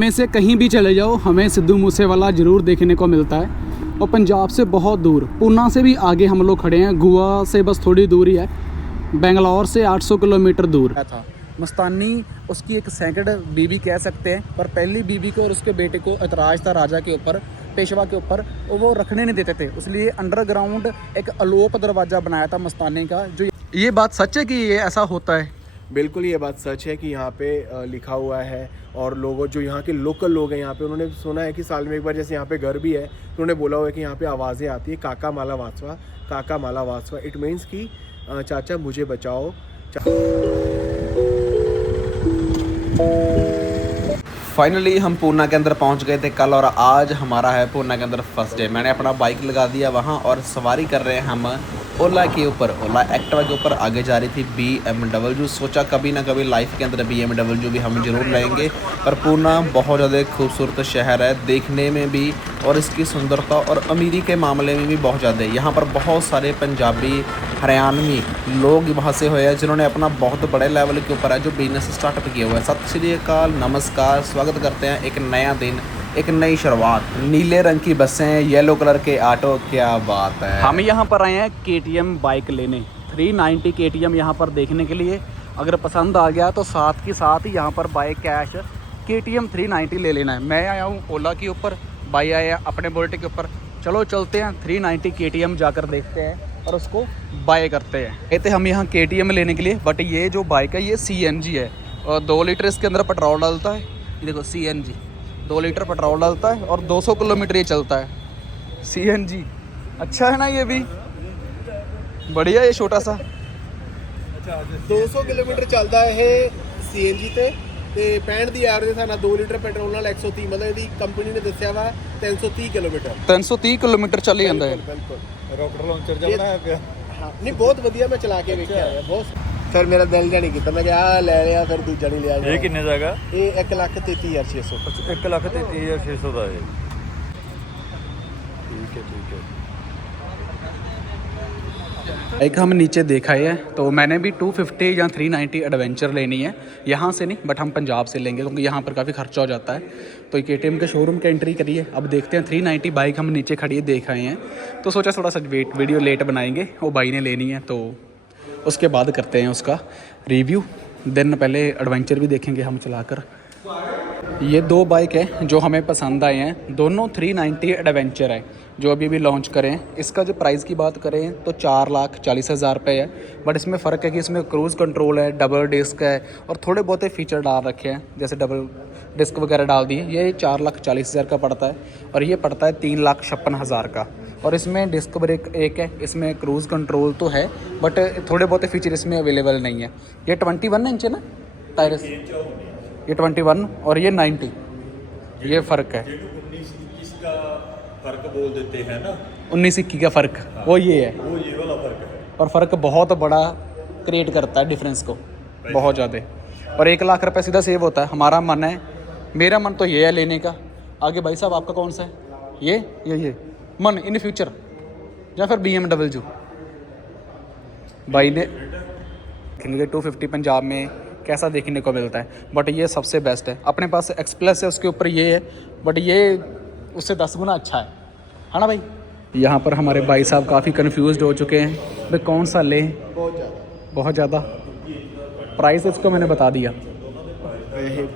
में से कहीं भी चले जाओ हमें सिद्धू मूसेवाला ज़रूर देखने को मिलता है। और पंजाब से बहुत दूर, पूना से भी आगे हम लोग खड़े हैं, गोवा से बस थोड़ी दूर ही है, बेंगलोर से 800 किलोमीटर दूर था। मस्तानी उसकी एक सेकंड बीवी कह सकते हैं, पर पहली बीवी को और उसके बेटे को एतराज़ था राजा के ऊपर, पेशवा के ऊपर, वो रखने नहीं देते थे, इसलिए अंडरग्राउंड एक अलोप दरवाज़ा बनाया था मस्तानी का। जो ये बात सच है कि ये ऐसा होता है? बिल्कुल ये बात सच है कि यहाँ पे लिखा हुआ है, और लोगों जो यहाँ के लोकल लोग हैं यहाँ पे, उन्होंने सुना है कि साल में एक बार, जैसे यहाँ पे घर भी है तो उन्होंने बोला हुआ है कि यहाँ पे आवाज़ें आती है काका माला वासवा, काका माला वासवा। इट मीन्स कि चाचा मुझे बचाओ। फाइनली हम पूना के अंदर पहुंच गए थे कल, और आज हमारा है पूना के अंदर फर्स्ट डे। मैंने अपना बाइक लगा दिया वहां और सवारी कर रहे हैं हम ओला के ऊपर, ओला एक्टिवा के ऊपर। आगे जा रही थी BMW। सोचा कभी ना कभी लाइफ के अंदर BMW भी हम जरूर लेंगे। पर पूना बहुत ज़्यादा खूबसूरत शहर है देखने में भी, और इसकी सुंदरता और अमीरी के मामले में भी बहुत ज़्यादा है। यहाँ पर बहुत सारे पंजाबी, हरियाणवी लोग वहाँ से हुए हैं जिन्होंने अपना बहुत बड़े लेवल के ऊपर है जो बिजनेस स्टार्टअप किया हुआ है। सत श्री अकाल, नमस्कार, स्वागत करते हैं एक नया दिन, एक नई शुरुआत। नीले रंग की बसें, येलो कलर के ऑटो, क्या बात है। हम यहाँ पर आए हैं KTM बाइक लेने, 390 KTM यहाँ पर देखने के लिए। अगर पसंद आ गया तो साथ के साथ ही यहाँ पर बाइक कैश KTM 390 ले लेना है। मैं आया हूँ ओला के ऊपर, भाई आया अपने बोल्ट के ऊपर। चलो चलते हैं 390 KTM जाकर देखते हैं और उसको बाय करते हैं। कहते हम यहाँ KTM लेने के लिए, बट ये जो बाइक है ये CNG है और 2 लीटर इसके अंदर पेट्रोल डालता है। ये देखो CNG 2 लीटर पेट्रोल डालता है और 200 किलोमीटर ये चलता है। CNG अच्छा है ना, ये भी बढ़िया। ये छोटा सा 200 किलोमीटर ਚੱਲਦਾ ਇਹ CNG ਤੇ 65 ਦੀ ਐਵਰੇਜ ਸਾਨੂੰ 2 ਲੀਟਰ ਪੈਟਰੋਲ ਨਾਲ 130, ਮਤਲਬ ਇਹਦੀ ਕੰਪਨੀ ਨੇ ਦੱਸਿਆ ਵਾ 330 ਕਿਲੋਮੀਟਰ। 330 ਕਿਲੋਮੀਟਰ ਚੱਲ ਜਾਂਦਾ ਹੈ। ਬਿਲਕੁਲ ਰੌਕਟ ਲਾਂਚਰ ਜਿਹਾ ਬਣਾਇਆ ਪਿਆ। ਹਾਂ ਨਹੀਂ, ਬਹੁਤ ਵਧੀਆ, ਮੈਂ ਚਲਾ ਕੇ ਵੇਖਿਆ ਹੈ ਬਹੁਤ। ਫਿਰ ਮੇਰਾ ਦਿਲ ਜਾਣੀ ਕੀਤਾ, ਮੈਂ ਕਿਹਾ ਆ ਲੈ ਲਿਆ, ਫਿਰ ਦੂਜਾ ਨਹੀਂ ਲਿਆ। ਇਹ ਕਿੰਨੇ ਦਾ ਹੈਗਾ? ਇਹ 1,33,600। 1,33,600 ਦਾ ਹੈ। ठीक है ठीक है। एक हम नीचे देखा है, तो मैंने भी 250 या 390 एडवेंचर लेनी है। यहाँ से नहीं, बट हम पंजाब से लेंगे क्योंकि यहाँ पर काफ़ी खर्चा हो जाता है। तो KTM के शोरूम के एंट्री करिए। अब देखते हैं 390 बाइक हम नीचे खड़ी है, देख आए हैं, तो सोचा थोड़ा सा वीडियो लेट बनाएंगे। वो भाई ने लेनी है तो उसके बाद करते हैं उसका रिव्यू। दिन पहले एडवेंचर भी देखेंगे हम चलाकर। ये 2 बाइक है जो हमें पसंद आए हैं, दोनों 390 एडवेंचर है जो अभी लॉन्च करें। इसका जो प्राइस की बात करें तो 4,40,000 रुपये है, बट इसमें फ़र्क है कि इसमें क्रूज़ कंट्रोल है, डबल डिस्क है और थोड़े बहुत फीचर डाल रखे हैं, जैसे डबल डिस्क वगैरह डाल दिए। ये 4,40,000 का पड़ता है और ये पड़ता है 3,56,000 का। और इसमें डिस्क ब्रेक एक है, इसमें क्रूज़ कंट्रोल तो है, बट थोड़े बहुत फीचर इसमें अवेलेबल नहीं है। ये 21 इंच है ना टायर्स, ये 21 और ये 90, ये फ़र्क है। 19-21 का फर्क बोल देते हैं ना, 19-21 का फ़र्क वो ये है, वो ये वाला फर्क है। और फ़र्क बहुत बड़ा क्रिएट करता है डिफरेंस को, बहुत ज़्यादा। और 1 लाख रुपये सीधा सेव होता है। हमारा मन है, मेरा मन तो ये है लेने का। आगे भाई साहब आपका कौन सा है? ये मन इन फ्यूचर, या फिर BMW? भाई ने देखेंगे 250 पंजाब में कैसा देखने को मिलता है, बट ये सबसे बेस्ट है। अपने पास एक्सप्रेस है, उसके ऊपर ये है, बट ये उससे 10 गुना अच्छा है ना भाई। यहाँ पर हमारे भाई साहब काफ़ी कंफ्यूज्ड हो चुके हैं भाई कौन सा लें। बहुत ज़्यादा प्राइस इसको मैंने बता दिया,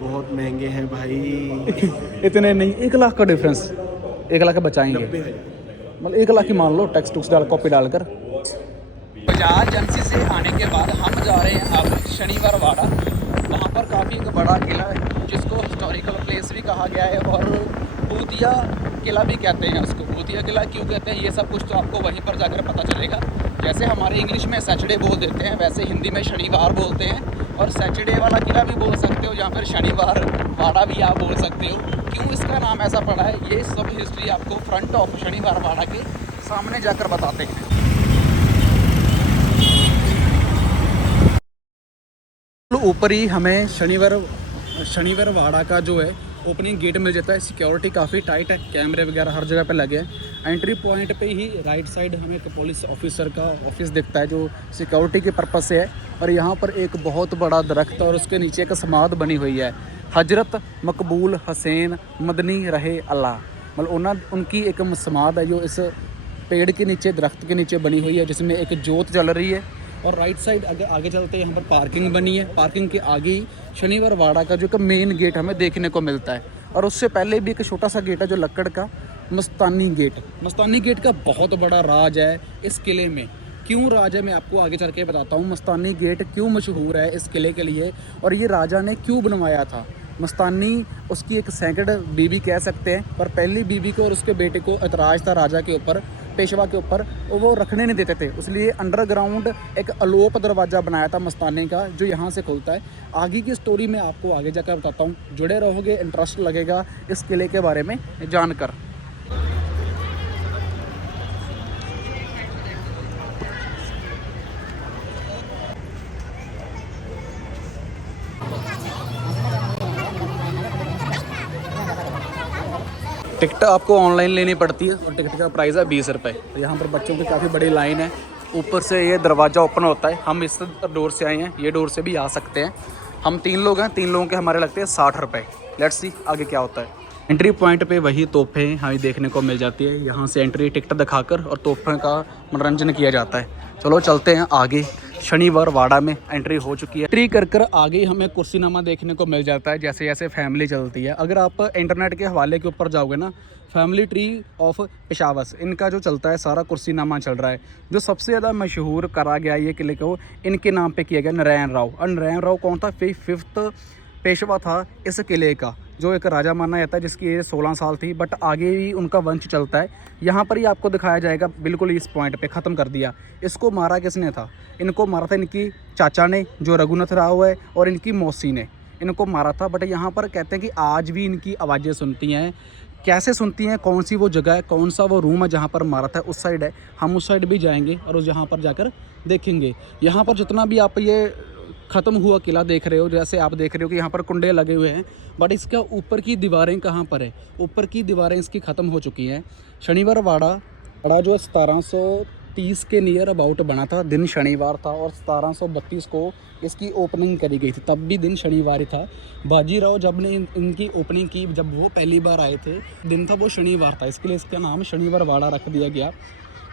बहुत महंगे हैं भाई। इतने नहीं, 1 लाख का डिफरेंस, 1 लाख बचाएंगे, मतलब 1 लाख ही मान लो, टैक्स टूक्स डाल कॉपी डालकर। बजाज एजेंसी से आने के बाद हम जा रहे हैं अब शनिवार वाड़ा। वहाँ पर काफ़ी एक बड़ा किला है जिसको हिस्टोरिकल प्लेस भी कहा गया है और भूतिया किला भी कहते हैं उसको। भूतिया किला क्यों कहते हैं ये सब कुछ तो आपको वहीं पर जाकर पता चलेगा। जैसे हमारे इंग्लिश में सैटरडे बोल देते हैं, वैसे हिंदी में शनिवार बोलते हैं, और सैटरडे वाला किला भी बोल सकते हो या फिर शनिवार वाड़ा भी आप बोल सकते हो। क्यों इसका नाम ऐसा पड़ा है, ये सब हिस्ट्री आपको फ्रंट ऑफ शनिवार वाड़ा के सामने जाकर बताते हैं। ऊपर ही हमें शनिवार वाड़ा का जो है ओपनिंग गेट मिल जाता है। सिक्योरिटी काफ़ी टाइट है, कैमरे वगैरह हर जगह पे लगे हैं। एंट्री पॉइंट पे ही राइट साइड हमें एक पुलिस ऑफिसर का ऑफिस दिखता है जो सिक्योरिटी के पर्पज़ से है। और यहाँ पर एक बहुत बड़ा दरख्त और उसके नीचे एक समाध बनी हुई है। हजरत मकबूल हसैन मदनी रहे अल्लाह, मतलब उनकी एक समाध है जो इस पेड़ के नीचे, दरख्त के नीचे बनी हुई है, जिसमें एक जोत जल रही है। और राइट साइड अगर आगे चलते हैं, यहाँ पर पार्किंग बनी है। पार्किंग के आगे ही शनिवार वाड़ा का जो एक मेन गेट हमें देखने को मिलता है, और उससे पहले भी एक छोटा सा गेट है जो लक्कड़ का, मस्तानी गेट। मस्तानी गेट का बहुत बड़ा राज है इस किले में। क्यों राज है मैं आपको आगे चल के बताता हूँ। मस्तानी गेट क्यों मशहूर है इस किले के लिए, और ये राजा ने क्यों बनवाया था। मस्तानी उसकी एक सेकंड बीवी कह सकते हैं, पर पहली बीवी को और उसके बेटे को ऐतराज़ था राजा के ऊपर, पेशवा के ऊपर, वो रखने नहीं देते थे, इसलिए अंडरग्राउंड एक अलोप दरवाज़ा बनाया था मस्तानी का, जो यहाँ से खुलता है। आगे की स्टोरी मैं आपको आगे जाकर बताता हूँ, जुड़े रहोगे, इंटरेस्ट लगेगा इस किले के बारे में जानकर। टिकट आपको ऑनलाइन लेनी पड़ती है और टिकट का प्राइस है 20 रुपये। तो यहाँ पर बच्चों की काफ़ी बड़ी लाइन है। ऊपर से ये दरवाज़ा ओपन होता है, हम इस डोर से आए हैं, ये डोर से भी आ सकते हैं। हम 3 लोग हैं, 3 लोगों के हमारे लगते हैं 60 रुपये। लेट्स सी आगे क्या होता है। एंट्री पॉइंट पे वही तोहफे हमें देखने को मिल जाती है। यहाँ से एंट्री टिकट दिखाकर और तोहफे का मनोरंजन किया जाता है। चलो चलते हैं आगे। शनिवार वाड़ा में एंट्री हो चुकी है। एंट्री कर आगे हमें कुर्सीनामा देखने को मिल जाता है, जैसे जैसे फैमिली चलती है। अगर आप इंटरनेट के हवाले के ऊपर जाओगे ना, फैमिली ट्री ऑफ पेशावस, इनका जो चलता है सारा कुर्सीनामा चल रहा है। जो सबसे ज़्यादा मशहूर करा गया ये किले को, इनके नाम पे किया गया नारायण राव। और नारायण राव कौन था? 5th पेशवा था इस किले का, जो एक राजा माना जाता है जिसकी एज 16 साल थी, बट आगे भी उनका वंश चलता है। यहाँ पर ही आपको दिखाया जाएगा, बिल्कुल इस पॉइंट पे ख़त्म कर दिया। इसको मारा किसने था? इनको मारा था इनकी चाचा ने, जो रघुनाथ राव है, और इनकी मौसी ने इनको मारा था। बट यहाँ पर कहते हैं कि आज भी इनकी आवाज़ें सुनती हैं। कैसे सुनती हैं, कौन सी वो जगह है, कौन सा वो रूम है जहाँ पर मारा था, उस साइड है। हम उस साइड भी जाएंगे और उस यहाँ पर जाकर देखेंगे। यहाँ पर जितना भी आप ये ख़त्म हुआ किला देख रहे हो, जैसे आप देख रहे हो कि यहाँ पर कुंडे लगे हुए हैं, बट इसका ऊपर की दीवारें कहाँ पर है? ऊपर की दीवारें इसकी ख़त्म हो चुकी हैं। शनिवार वाड़ा जो 1730 के नियर अबाउट बना था, दिन शनिवार था, और 1732 को इसकी ओपनिंग करी गई थी, तब भी दिन शनिवार ही था। बाजीराव जब ने इनकी ओपनिंग की, जब वो पहली बार आए थे, दिन था वो शनिवार था, इसके लिए इसका नाम शनिवार वाड़ा रख दिया गया।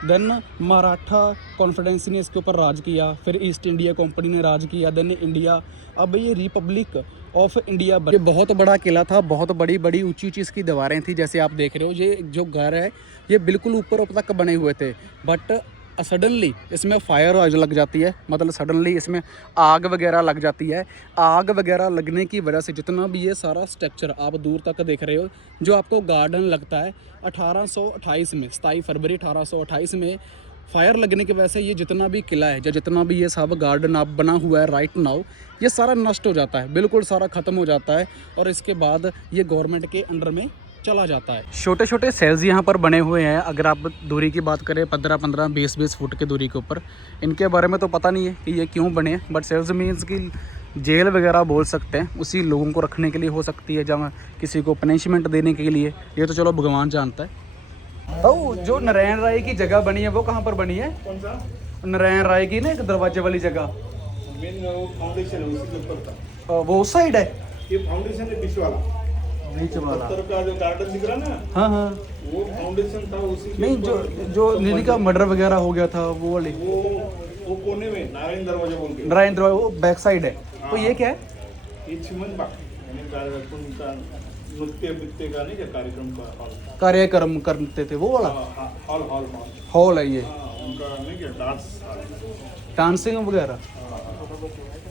देन मराठा कॉन्फिडेंस ने इसके ऊपर राज किया, फिर ईस्ट इंडिया कंपनी ने राज किया, देन इंडिया, अब ये रिपब्लिक ऑफ इंडिया। ये बहुत बड़ा किला था, बहुत बड़ी बड़ी ऊंची ऊंची इसकी दीवारें थी, जैसे आप देख रहे हो। ये जो घर है ये बिल्कुल ऊपर तक बने हुए थे, बट सडनली इसमें फायर लग जाती है, मतलब सडनली इसमें आग वगैरह लग जाती है। आग वगैरह लगने की वजह से जितना भी ये सारा स्ट्रक्चर आप दूर तक देख रहे हो, जो आपको गार्डन लगता है, 1828 में 27 फरवरी 1828 में फायर लगने की वजह से ये जितना भी किला है, या जितना भी ये सब गार्डन आप बना हुआ है राइट नाउ, ये सारा नष्ट हो जाता है, बिल्कुल सारा ख़त्म हो जाता है। और इसके बाद ये गवर्नमेंट के अंडर में चला जाता है। छोटे छोटे सेल्स यहाँ पर बने हुए हैं। अगर आप दूरी की बात करें 15-15, 20-20 फुट की दूरी के ऊपर, इनके बारे में तो पता नहीं है कि ये क्यों बने हैं, बट सेल्स मीन्स की जेल वगैरह बोल सकते हैं, उसी लोगों को रखने के लिए हो सकती है, जहाँ किसी को पनिशमेंट देने के लिए, ये तो चलो भगवान जानता है। तो जो नारायण राय की जगह बनी है वो कहाँ पर बनी है? कौन सा? नारायण राय की ना एक दरवाजे वाली जगह, मेन फाउंडेशन है उसी के ऊपर था। वो उस साइड है, ये फाउंडेशन है बीच वाला, बीच वाला। पत्थर का जो गार्डन दिख रहा ना, हाँ हाँ, वो फाउंडेशन था उसी के नहीं ऊपर। जो दीदी का मर्डर वगैरह हो गया था वो वाली, वो कोने में नारायण दरवाजा बोल के, नारायण दरवाजा वो बैक साइड है। तो ये क्या है? ये चिमन बाग, यानी उनका नृत्य बित्य का नहीं, क्या कार्यक्रम का हॉल, कार्यक्रम करते थे वो वाला हॉल हॉल हॉल है ये, उनका नहीं क्या डांस, डांसिंग वगैरह।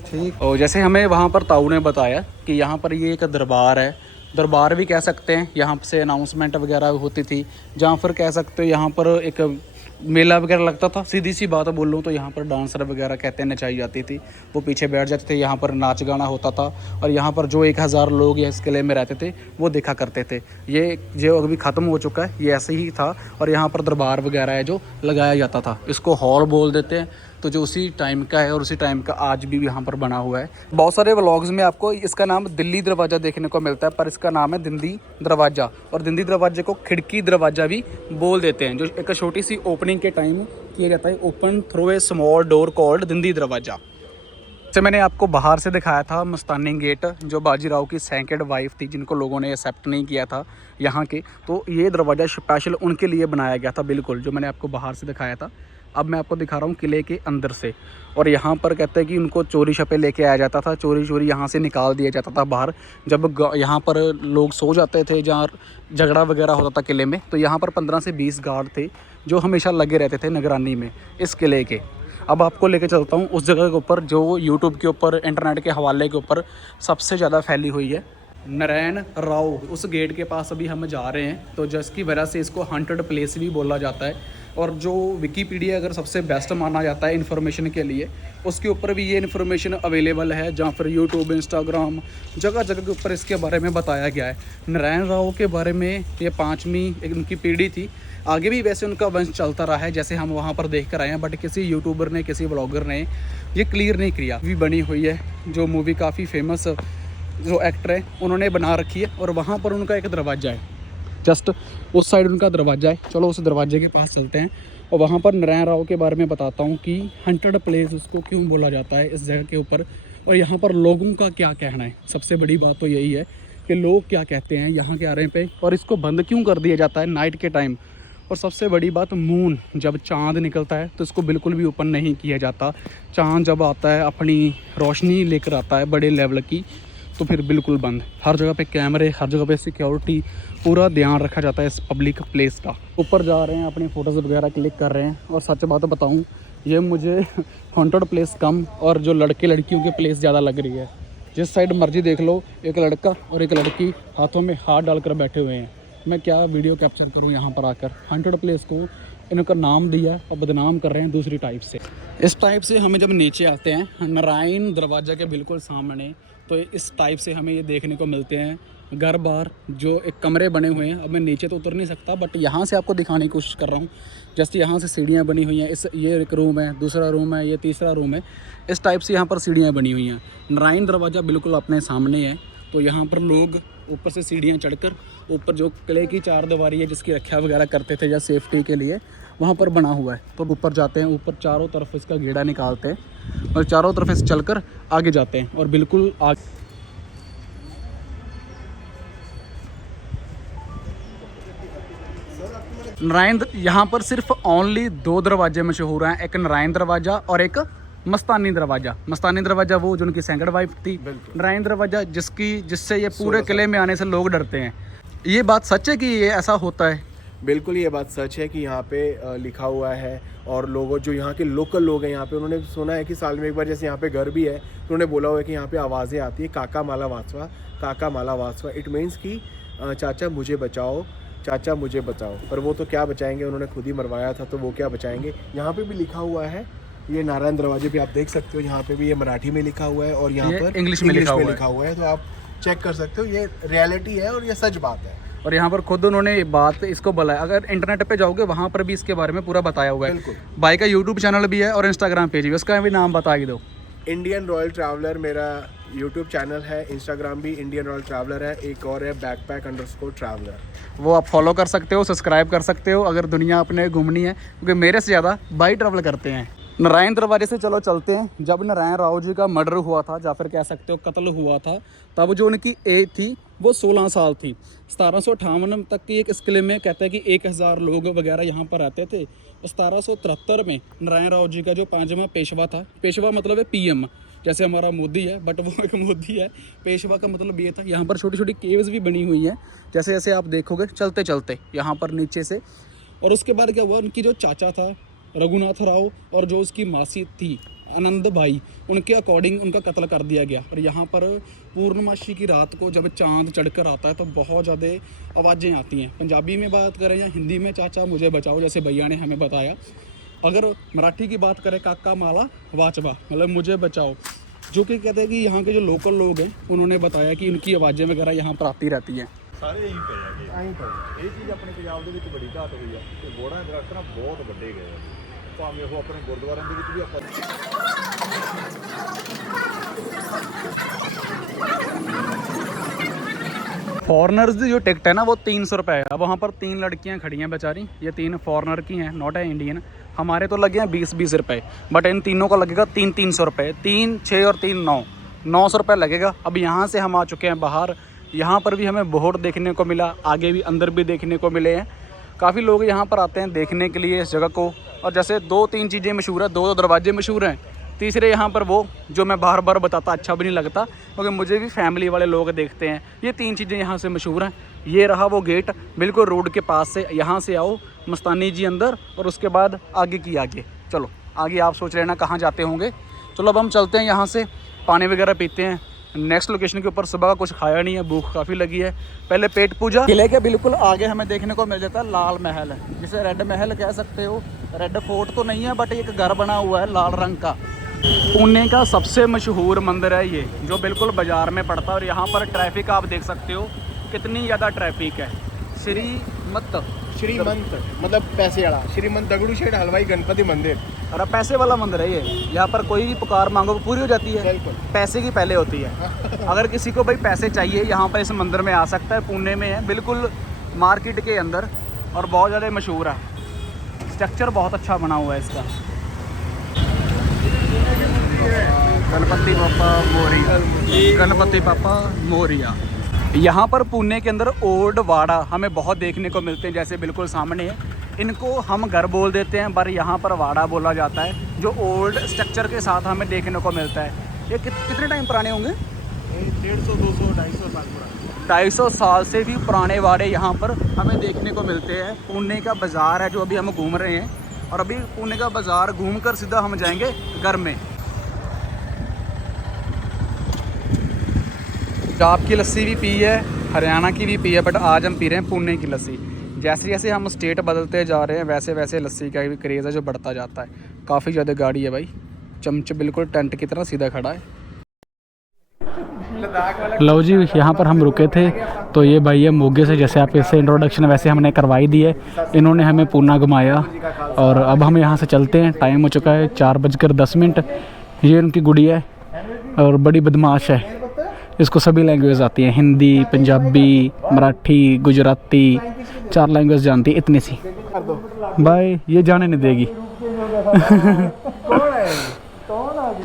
ठीक। और जैसे हमें वहाँ पर ताऊ ने बताया कि यहाँ पर ये एक दरबार है, दरबार भी कह सकते हैं, यहाँ से अनाउंसमेंट वगैरह होती थी, जहाँ पर कह सकते हो यहाँ पर एक मेला वगैरह लगता था। सीधी सी बात बोल लूँ तो यहाँ पर डांसर वगैरह कहते हैं नचाई जाती थी, वो पीछे बैठ जाते थे, यहाँ पर नाच गाना होता था, और यहाँ पर जो 1000 लोग या इस किले में रहते थे वो देखा करते थे। ये जो अभी ख़त्म हो चुका है, ये ऐसे ही था, और यहाँ पर दरबार वगैरह है जो लगाया जाता था, इसको हॉल बोल देते हैं। तो जो उसी टाइम का है और उसी टाइम का आज भी यहाँ पर बना हुआ है। बहुत सारे व्लॉग्स में आपको इसका नाम दिल्ली दरवाज़ा देखने को मिलता है, पर इसका नाम है दिंदी दरवाज़ा, और दिंदी दरवाजे को खिड़की दरवाज़ा भी बोल देते हैं, जो एक छोटी सी ओपनिंग के टाइम किया जाता है, open through a small door called दिंदी दरवाज़ा। से मैंने आपको बाहर से दिखाया था मस्तानी गेट, जो बाजीराव की सेकंड वाइफ थी, जिनको लोगों ने एक्सेप्ट नहीं किया था यहाँ के, तो ये दरवाज़ा स्पेशल उनके लिए बनाया गया था, बिल्कुल जो मैंने आपको बाहर से दिखाया था। अब मैं आपको दिखा रहा हूँ किले के अंदर से। और यहाँ पर कहते हैं कि उनको चोरी छपे लेके आया जाता था, चोरी चोरी यहाँ से निकाल दिया जाता था बाहर। जब यहाँ पर लोग सो जाते थे, जहाँ झगड़ा वगैरह होता था किले में, तो यहाँ पर 15 से 20 गार्ड थे जो हमेशा लगे रहते थे निगरानी में इस किले के। अब आपको लेके चलता हूँ उस जगह के ऊपर जो यूट्यूब के ऊपर, इंटरनेट के हवाले के ऊपर सबसे ज़्यादा फैली हुई है। नारायण राव, उस गेट के पास अभी हम जा रहे हैं, तो जिसकी वजह से इसको हॉन्टेड प्लेस भी बोला जाता है। और जो विकीपीडिया अगर सबसे बेस्ट माना जाता है इन्फॉर्मेशन के लिए, उसके ऊपर भी ये इन्फॉर्मेशन अवेलेबल है, जहाँ पर यूट्यूब, इंस्टाग्राम, जगह जगह के ऊपर इसके बारे में बताया गया है। नारायण राव के बारे में ये 5वीं उनकी पीढ़ी थी। आगे भी वैसे उनका वंश चलता रहा है, जैसे हम वहाँ पर देख कर आए हैं, बट किसी यूट्यूबर ने, किसी ब्लॉगर ने ये क्लियर नहीं किया। भी बनी हुई है, जो मूवी काफ़ी फेमस जो एक्टर है उन्होंने बना रखी है, और वहाँ पर उनका एक दरवाज़ा है, जस्ट उस साइड उनका दरवाज़ा है। चलो उस दरवाजे के पास चलते हैं और वहाँ पर नारायण राव के बारे में बताता हूँ कि हंटेड प्लेस उसको क्यों बोला जाता है इस जगह के ऊपर, और यहाँ पर लोगों का क्या कहना है। सबसे बड़ी बात तो यही है कि लोग क्या कहते हैं यहाँ के आने पे, और इसको बंद क्यों कर दिया जाता है नाइट के टाइम। और सबसे बड़ी बात, मून, जब चाँद निकलता है तो इसको बिल्कुल भी ओपन नहीं किया जाता। चाँद जब आता है अपनी रोशनी लेकर आता है बड़े लेवल की, तो फिर बिल्कुल बंद। हर जगह पे कैमरे, हर जगह पे सिक्योरिटी, पूरा ध्यान रखा जाता है इस पब्लिक प्लेस का। ऊपर जा रहे हैं, अपनी फ़ोटोज़ वगैरह क्लिक कर रहे हैं। और सच बात बताऊं, ये मुझे हॉन्टेड प्लेस कम और जो लड़के लड़कियों की प्लेस ज़्यादा लग रही है। जिस साइड मर्जी देख लो, एक लड़का और एक लड़की हाथों में हाथ डालकर बैठे हुए हैं। मैं क्या वीडियो कैप्चर करूँ यहाँ पर आकर। हॉन्टेड प्लेस को इनका नाम दिया और बदनाम कर रहे हैं दूसरी टाइप से। इस टाइप से हमें जब नीचे आते हैं नारायण दरवाज़ा के बिल्कुल सामने, तो इस टाइप से हमें ये देखने को मिलते हैं घर बार, जो एक कमरे बने हुए हैं। अब मैं नीचे तो उतर नहीं सकता, बट यहाँ से आपको दिखाने की कोशिश कर रहा हूँ। जैसे यहाँ से सीढ़ियाँ बनी हुई हैं, ये एक रूम है, दूसरा रूम है, ये तीसरा रूम है। इस टाइप से यहाँ पर सीढ़ियाँ बनी हुई हैं। नारायण दरवाज़ा बिल्कुल अपने सामने है, तो यहाँ पर लोग ऊपर से सीढ़ियाँ चढ़कर ऊपर जो किले की 4 दीवारी है जिसकी रक्षा वगैरह करते थे या सेफ्टी के लिए, वहाँ पर बना हुआ है। तो ऊपर जाते हैं, ऊपर चारों तरफ इसका गेड़ा निकालते हैं और चारों तरफ से चलकर आगे जाते हैं। और बिल्कुल आगे नारायण, यहाँ पर सिर्फ ओनली 2 दरवाजे मशहूर हैं, एक नारायण दरवाज़ा और एक मस्तानी दरवाज़ा। मस्तानी दरवाज़ा वो जो उनकी सेकंड वाइफ थी, नारायण दरवाज़ा जिससे ये पूरे किले में आने से लोग डरते हैं। ये बात सच है कि ये ऐसा होता है? बिल्कुल ये बात सच है कि यहाँ पे लिखा हुआ है, और लोगों जो यहाँ के लोकल लोग हैं यहाँ पे, उन्होंने सुना है कि साल में एक बार जैसे यहाँ पे घर भी है, तो उन्होंने बोला हुआ है कि यहाँ पे आवाज़ें आती है, काका माला वाचवा, काका माला वाचवा। इट मीन्स कि चाचा मुझे बचाओ, चाचा मुझे बचाओ। पर वो तो क्या बचाएंगे, उन्होंने खुद ही मरवाया था, तो वो क्या बचाएंगे। यहाँ पे भी लिखा हुआ है, ये नारायण दरवाजे पे आप देख सकते हो, यहाँ पे भी ये मराठी में लिखा हुआ है और यहाँ पर इंग्लिश में लिखा हुआ है। तो आप चेक कर सकते हो, ये रियलिटी है और ये सच बात है। और यहाँ पर खुद उन्होंने ये बात इसको बोला है। अगर इंटरनेट पे जाओगे वहाँ पर भी इसके बारे में पूरा बताया हुआ है। बिल्कुल। भाई का यूट्यूब चैनल भी है और इंस्टाग्राम पेज भी, उसका भी नाम बता ही दो। इंडियन रॉयल ट्रैवलर मेरा यूट्यूब चैनल है, इंस्टाग्राम भी इंडियन रॉयल ट्रैवलर है, एक और है बैकपैक_ट्रैवलर। वो आप फॉलो कर सकते हो, सब्सक्राइब कर सकते हो अगर दुनिया अपने घूमनी है, क्योंकि मेरे से ज़्यादा बाई ट्रैवल करते हैं। नारायण दरवाजे से चलो चलते हैं। जब नारायण राव जी का मर्डर हुआ था, या फिर कह सकते हो कत्ल हुआ था, तब जो उनकी एज थी वो 16 साल थी। 1758 तक की एक इस किले में कहते हैं कि 1000 लोग वगैरह यहाँ पर रहते थे। 1773 में नारायण राव जी का जो 5वां पेशवा था, पेशवा मतलब है PM, जैसे हमारा मोदी है, बट वो एक मोदी है। पेशवा का मतलब ये था। यहाँ पर छोटी छोटी केव्स भी बनी हुई हैं, जैसे जैसे आप देखोगे चलते चलते यहाँ पर नीचे से। और उसके बाद क्या हुआ, उनकी जो चाचा था रघुनाथ राव और जो उसकी मासी थी आनंद भाई, उनके अकॉर्डिंग उनका कत्ल कर दिया गया। और यहाँ पर पूर्णमासी की रात को जब चांद चढ़कर आता है तो बहुत ज़्यादा आवाज़ें आती हैं। पंजाबी में बात करें या हिंदी में, चाचा मुझे बचाओ, जैसे भैया ने हमें बताया। अगर मराठी की बात करें, काका माला वाचवा, मतलब मुझे बचाओ, जो कि कहते हैं कि यहाँ के जो लोकल लोग हैं उन्होंने बताया कि उनकी आवाज़ें वगैरह यहाँ पर आती रहती हैं। ਸਾਰੇ ਇਹੀ ਪਏ ਹੈਗੇ। ਇਹ ਚੀਜ਼ ਆਪਣੇ ਪੰਜਾਬ ਦੇ ਵਿੱਚ ਬੜੀ ਘਾਟ ਹੋਈ ਆ ਤੇ ਬੋੜਾਂ ਦੇ ਦਰਖਤ ਨਾ ਬਹੁਤ ਵੱਡੇ ਗਏ ਆ, ਭਾਵੇਂ ਉਹ ਆਪਣੇ ਗੁਰਦੁਆਰਿਆਂ ਦੇ ਵਿੱਚ ਵੀ ਆਪਾਂ फॉरनर्स की जो टिकट है ना वो 300 रुपये है। अब वहाँ पर 3 लड़कियाँ खड़ी हैं बेचारी, ये 3 फॉरनर की हैं, नॉट है इंडियन। हमारे तो लगे हैं 20-20 रुपये, बट इन तीनों का लगेगा 300-300 रुपये, 3, 6 और 3, 900 रुपये लगेगा। अब यहाँ से हम आ चुके हैं बाहर। यहाँ पर भी हमें बोर्ड देखने को मिला, आगे भी अंदर भी देखने को मिले हैं। काफ़ी लोग यहाँ पर आते हैं देखने के लिए इस जगह को। और जैसे 2-3 चीज़ें मशहूर है, 2 दरवाजे मशहूर हैं, तीसरे यहाँ पर वो जो मैं बार बार बताता अच्छा भी नहीं लगता, क्योंकि मुझे भी फैमिली वाले लोग देखते हैं। ये 3 चीज़ें यहाँ से मशहूर हैं। ये रहा वो गेट बिल्कुल रोड के पास से, यहाँ से आओ मस्तानी जी अंदर, और उसके बाद आगे की आगे। चलो आगे आप सोच रहे हैं ना कहाँ जाते होंगे। चलो अब हम चलते हैं यहाँ से, पानी वगैरह पीते हैं। नेक्स्ट लोकेशन के ऊपर सुबह का कुछ खाया नहीं है, भूख काफ़ी लगी है। पहले पेट पूजा। किले के बिल्कुल आगे हमें देखने को मिल जाता है लाल महल, जिसे रेड महल कह सकते हो। रेड फोर्ट तो नहीं है, बट एक घर बना हुआ है लाल रंग का। पुणे का सबसे मशहूर मंदिर है ये, जो बिल्कुल बाज़ार में पड़ता है। और यहाँ पर ट्रैफिक आप देख सकते हो कितनी ज़्यादा ट्रैफिक है। श्रीमंत मतलब पैसे वाला, श्रीमंत दगड़ूशेठ हलवाई गणपति मंदिर। और पैसे वाला मंदिर है ये। यहाँ पर कोई भी पुकार मांगो पूरी हो जाती है, बिल्कुल पैसे की पहले होती है। अगर किसी को भाई पैसे चाहिए, यहाँ पर इस मंदिर में आ सकता है। पुणे में है, बिल्कुल मार्केट के अंदर, और बहुत ज़्यादा मशहूर है। स्ट्रक्चर बहुत अच्छा बना हुआ है इसका। गणपति पापा मोरिया, गणपति पापा मोरिया। यहाँ पर पुणे के अंदर ओल्ड वाड़ा हमें बहुत देखने को मिलते हैं, जैसे बिल्कुल सामने है। इनको हम घर बोल देते हैं, पर यहाँ पर वाड़ा बोला जाता है, जो ओल्ड स्ट्रक्चर के साथ हमें देखने को मिलता है। ये कितने टाइम पुराने होंगे? 150, 200, 250 साल पुराना। 250 साल से भी पुराने वाड़े यहाँ पर हमें देखने को मिलते हैं। पुणे का बाज़ार है जो अभी हम घूम रहे हैं, और अभी पुणे का बाज़ार घूमकर सीधा हम जाएंगे घर में। पंजाब की लस्सी भी पी है, हरियाणा की भी पी है, बट आज हम पी रहे हैं पुणे की लस्सी। जैसे जैसे हम स्टेट बदलते जा रहे हैं, वैसे वैसे लस्सी का भी क्रेज़ है जो बढ़ता जाता है। काफ़ी ज़्यादा गाड़ी है भाई, चमच बिल्कुल टेंट की तरह सीधा खड़ा है। लो जी, यहाँ पर हम रुके थे, तो ये भाई है मोगे से। जैसे आप इससे इंट्रोडक्शन वैसे हमने करवाई दी है, इन्होंने हमें पूना घुमाया। और अब हम यहाँ से चलते हैं, टाइम हो चुका है 4:10। ये उनकी गुड़िया है और बड़ी बदमाश है। इसको सभी लैंग्वेज आती हैं, हिंदी, पंजाबी, मराठी, गुजराती, 4 लैंग्वेज जानती है इतनी सी। भाई ये जाने नहीं देगी।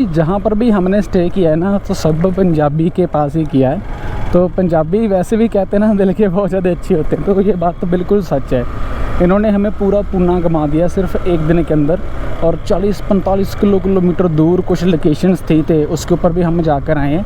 जहाँ पर भी हमने स्टे किया है ना, तो सब पंजाबी के पास ही किया है। तो पंजाबी वैसे भी कहते हैं ना, दिल के बहुत ज़्यादा अच्छे होते हैं। तो ये बात तो बिल्कुल सच है। इन्होंने हमें पूरा पूना घुमा दिया सिर्फ एक दिन के अंदर। और 40-45 किलोमीटर दूर कुछ लोकेशंस थे, उसके ऊपर भी हम जाकर आए हैं।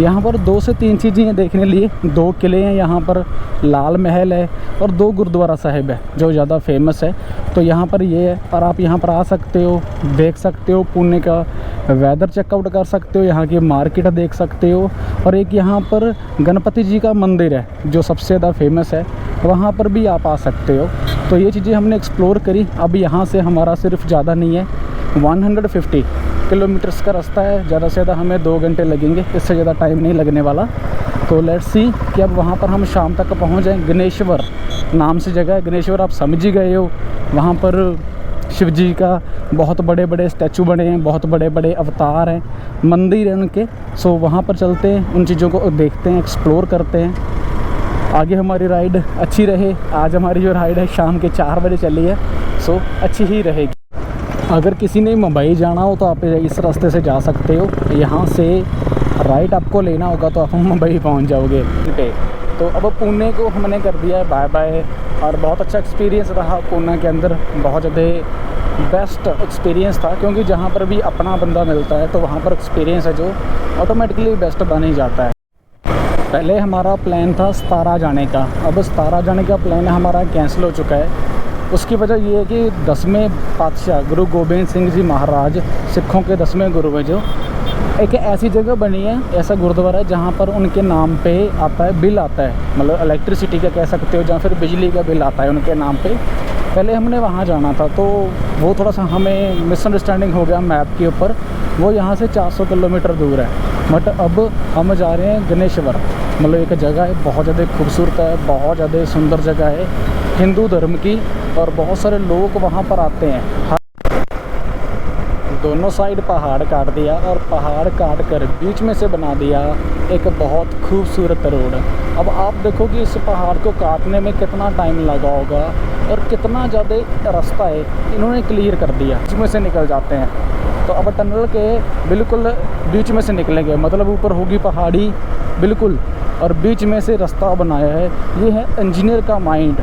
यहाँ पर 2 से 3 चीज़ें हैं देखने लिए। 2 किले हैं यहाँ पर, लाल महल है, और 2 गुरुद्वारा साहिब है जो ज़्यादा फेमस है। तो यहाँ पर ये है, और आप यहाँ पर आ सकते हो, देख सकते हो पुणे का वेदर चेकआउट कर सकते हो, यहाँ की मार्केट देख सकते हो। और एक यहाँ पर गणपति जी का मंदिर है जो सबसे ज़्यादा फेमस है, वहाँ पर भी आप आ सकते हो। तो ये चीज़ें हमने एक्सप्लोर करी। अब यहाँ से हमारा सिर्फ ज़्यादा नहीं है, 150 किलोमीटर्स का रास्ता है। ज़्यादा से ज़्यादा हमें 2 घंटे लगेंगे, इससे ज़्यादा टाइम नहीं लगने वाला। तो लेट्स सी कि अब वहाँ पर हम शाम तक पहुँच जाएँ। गणेश्वर नाम से जगह है, गणेश्वर आप समझ ही गए हो। वहाँ पर शिव जी का बहुत बड़े बड़े स्टैचू बने हैं, बहुत बड़े बड़े अवतार हैं, मंदिर हैं उनके। सो वहाँ पर चलते हैं, उन चीज़ों को देखते हैं, एक्सप्लोर करते हैं। आगे हमारी राइड अच्छी रहे। आज हमारी जो राइड है शाम के 4 बजे चली है, सो अच्छी ही रहेगी। अगर किसी ने मुंबई जाना हो तो आप इस रास्ते से जा सकते हो। यहाँ से राइट आपको लेना होगा तो आप मुंबई पहुँच जाओगे पे। तो अब पुणे को हमने कर दिया है बाय बाय। और बहुत अच्छा एक्सपीरियंस रहा पुणे के अंदर, बहुत ज़्यादा बेस्ट एक्सपीरियंस था। क्योंकि जहाँ पर भी अपना बंदा मिलता है तो वहाँ पर एक्सपीरियंस है जो ऑटोमेटिकली बेस्ट बन ही जाता है। पहले हमारा प्लान था 17 जाने का, अब 17 जाने का प्लान हमारा कैंसिल हो चुका है। उसकी वजह ये है कि 10वें पातशाह गुरु गोबिंद सिंह जी महाराज, सिखों के 10वें गुरु हैं, जो एक ऐसी जगह बनी है, ऐसा गुरुद्वारा है जहाँ पर उनके नाम पे आता है, बिल आता है, मतलब इलेक्ट्रिसिटी का कह सकते हो, या फिर बिजली का बिल आता है उनके नाम पे। पहले हमने वहाँ जाना था, तो वो थोड़ा सा हमें मिसअंडरस्टैंडिंग हो गया मैप के ऊपर। वो यहाँ से 400 किलोमीटर दूर है, बट अब हम जा रहे हैं गणेश्वर। मतलब एक जगह है, बहुत ज़्यादा खूबसूरत है, बहुत ज़्यादा सुंदर जगह है हिंदू धर्म की, और बहुत सारे लोग वहाँ पर आते हैं। दोनों साइड पहाड़ काट दिया और पहाड़ काट कर बीच में से बना दिया एक बहुत खूबसूरत रोड। अब आप देखो कि इस पहाड़ को काटने में कितना टाइम लगा होगा और कितना ज़्यादा रास्ता है इन्होंने क्लियर कर दिया। बीच में से निकल जाते हैं तो अब टनल के बिल्कुल बीच में से निकलेंगे, मतलब ऊपर होगी पहाड़ी बिल्कुल और बीच में से रास्ता बनाया है। ये है इंजीनियर का माइंड,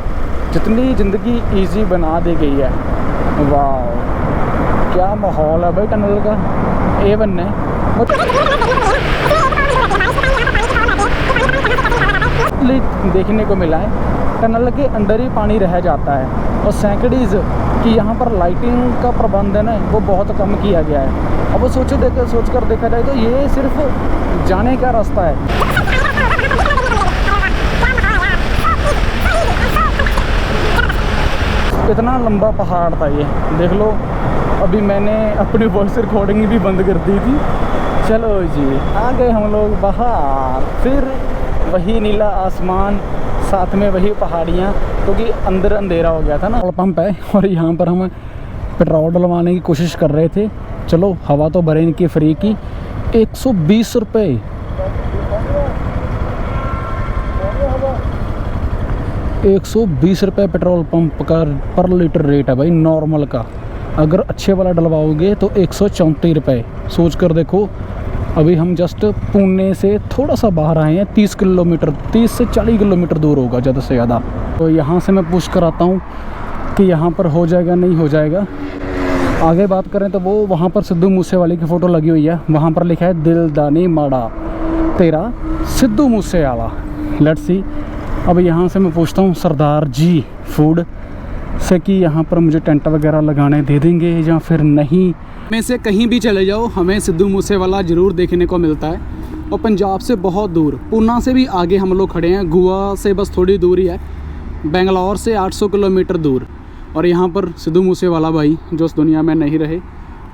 जितनी ज़िंदगी ईजी बना दी गई है। वाह क्या माहौल है भाई टनल का, A1 है। देखने को मिला है टनल के अंदर ही पानी रह जाता है और सैकड़ीज़ कि यहाँ पर लाइटिंग का प्रबंध है ना वो बहुत कम किया गया है। अब वो सोच कर देखा जाए तो ये सिर्फ जाने का रास्ता है। इतना लंबा पहाड़ था ये, देख लो। अभी मैंने अपनी वॉइस रिकॉर्डिंग भी बंद कर दी थी। चलो जी आ गए हम लोग बाहर, फिर वही नीला आसमान, साथ में वही पहाड़ियाँ, क्योंकि अंदर अंधेरा हो गया था ना। पेट्रोल पंप है और यहाँ पर हम पेट्रोल डलवाने की कोशिश कर रहे थे। चलो हवा तो भरे इनकी फ्री की। 120 रुपये 120 रुपये पेट्रोल पंप का पर लीटर रेट है भाई नॉर्मल का। अगर अच्छे वाला डलवाओगे तो 134 रुपये। सोच कर देखो। अभी हम जस्ट पुणे से थोड़ा सा बाहर आए हैं, 30 किलोमीटर 30 से 40 किलोमीटर दूर होगा ज़्यादा से ज़्यादा। तो यहाँ से मैं पूछ कर आता हूँ कि यहाँ पर हो जाएगा नहीं हो जाएगा। आगे बात करें तो वो वहाँ पर सिद्धू मूसेवाले की फ़ोटो लगी हुई है, वहाँ पर लिखा है दिलदानी माड़ा तेरा सिद्धू मूसेवाला। Let's see. अब यहाँ से मैं पूछता हूँ सरदार जी फूड से कि यहाँ पर मुझे टेंट वगैरह लगाने दे देंगे या फिर नहीं। में से कहीं भी चले जाओ हमें सिद्धू मूसेवाला ज़रूर देखने को मिलता है। और पंजाब से बहुत दूर, पूना से भी आगे हम लोग खड़े हैं, गोवा से बस थोड़ी दूर ही है, बेंगलोर से 800 किलोमीटर दूर। और यहाँ पर सिद्धू मूसेवाला भाई जो इस दुनिया में नहीं रहे,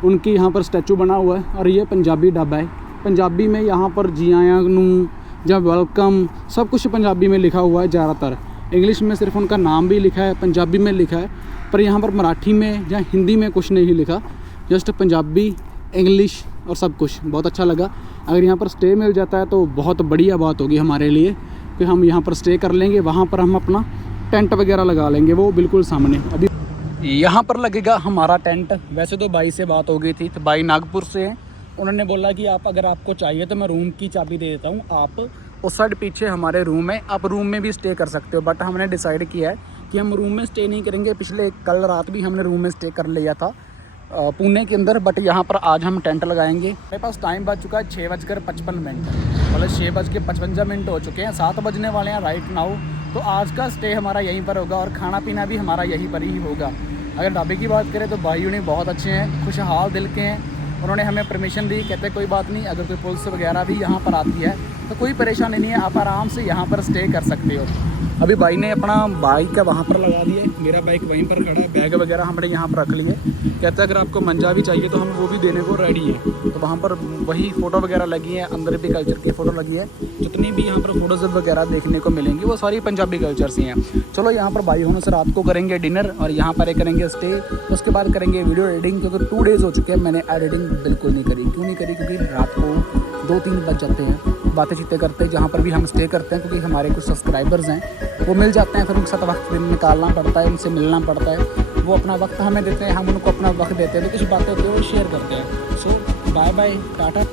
उनकी यहाँ पर स्टैचू बना हुआ है। और ये पंजाबी ढाबा है। पंजाबी में यहाँ पर जी आया नू या वेलकम सब कुछ पंजाबी में लिखा हुआ है ज़्यादातर। इंग्लिश में सिर्फ उनका नाम भी लिखा है, पंजाबी में लिखा है, पर यहाँ पर मराठी में या हिंदी में कुछ नहीं लिखा, जस्ट पंजाबी इंग्लिश और सब कुछ। बहुत अच्छा लगा। अगर यहाँ पर स्टे मिल जाता है तो बहुत बढ़िया बात होगी हमारे लिए कि हम यहाँ पर स्टे कर लेंगे। वहाँ पर हम अपना टेंट वगैरह लगा लेंगे, वो बिल्कुल सामने। अभी यहाँ पर लगेगा हमारा टेंट। वैसे तो भाई से बात हो गई थी, तो भाई नागपुर से हैं। उन्होंने बोला कि आप अगर आपको चाहिए तो मैं रूम की चाबी दे देता हूँ, आप उस साइड पीछे हमारे रूम है, आप रूम में भी स्टे कर सकते हो। बट हमने डिसाइड किया है कि हम रूम में स्टे नहीं करेंगे। पिछले कल रात भी हमने रूम में स्टे कर लिया था पुणे के अंदर, बट यहाँ पर आज हम टेंट लगाएंगे। मेरे पास टाइम बच चुका है 6:55, मतलब 6:55 हो चुके हैं, 7 बजने वाले हैं राइट नाउ। तो आज का स्टे हमारा यहीं पर होगा और खाना पीना भी हमारा यहीं पर ही होगा। अगर ढाबे की बात करें तो भाई उन्हें बहुत अच्छे हैं, खुशहाल दिल के हैं। उन्होंने हमें परमिशन दी, कहते कोई बात नहीं, अगर कोई पुलिस वगैरह भी यहाँ पर आती है तो कोई परेशानी नहीं है, आप आराम से यहाँ पर स्टे कर सकते हो। अभी भाई ने अपना बाइक का वहाँ पर लगा दिया, मेरा बाइक वहीं पर खड़ा है, बैग वगैरह हमने यहाँ पर रख लिए। कहते हैं अगर आपको मंजा भी चाहिए तो हम वो भी देने को रेडी है। तो वहाँ पर वही फ़ोटो वगैरह लगी है, अंदर भी कल्चर की फ़ोटो लगी है। जितनी भी यहाँ पर फ़ोटोज़ वगैरह देखने को मिलेंगी वो सारी पंजाबी कल्चर से हैं। चलो यहाँ पर भाई होने से रात को करेंगे डिनर और यहाँ पर करेंगे स्टे, उसके बाद करेंगे वीडियो एडिटिंग, क्योंकि 2 डेज़ हो चुके हैं मैंने एडिटिंग बिल्कुल नहीं करी। क्यों नहीं करी? क्योंकि रात को 2-3 बज जाते हैं बातें चीतें करते हैं, जहाँ पर भी हम स्टे करते हैं, क्योंकि हमारे कुछ सब्सक्राइबर्स हैं वो मिल जाते हैं, फिर उनके साथ वक्त निकालना पड़ता है, उनसे मिलना पड़ता है। वो अपना वक्त हमें देते हैं, हम उनको अपना वक्त देते हैं, तो कुछ बातें होती है वो शेयर करते हैं। सो बाय बाय, टाटा।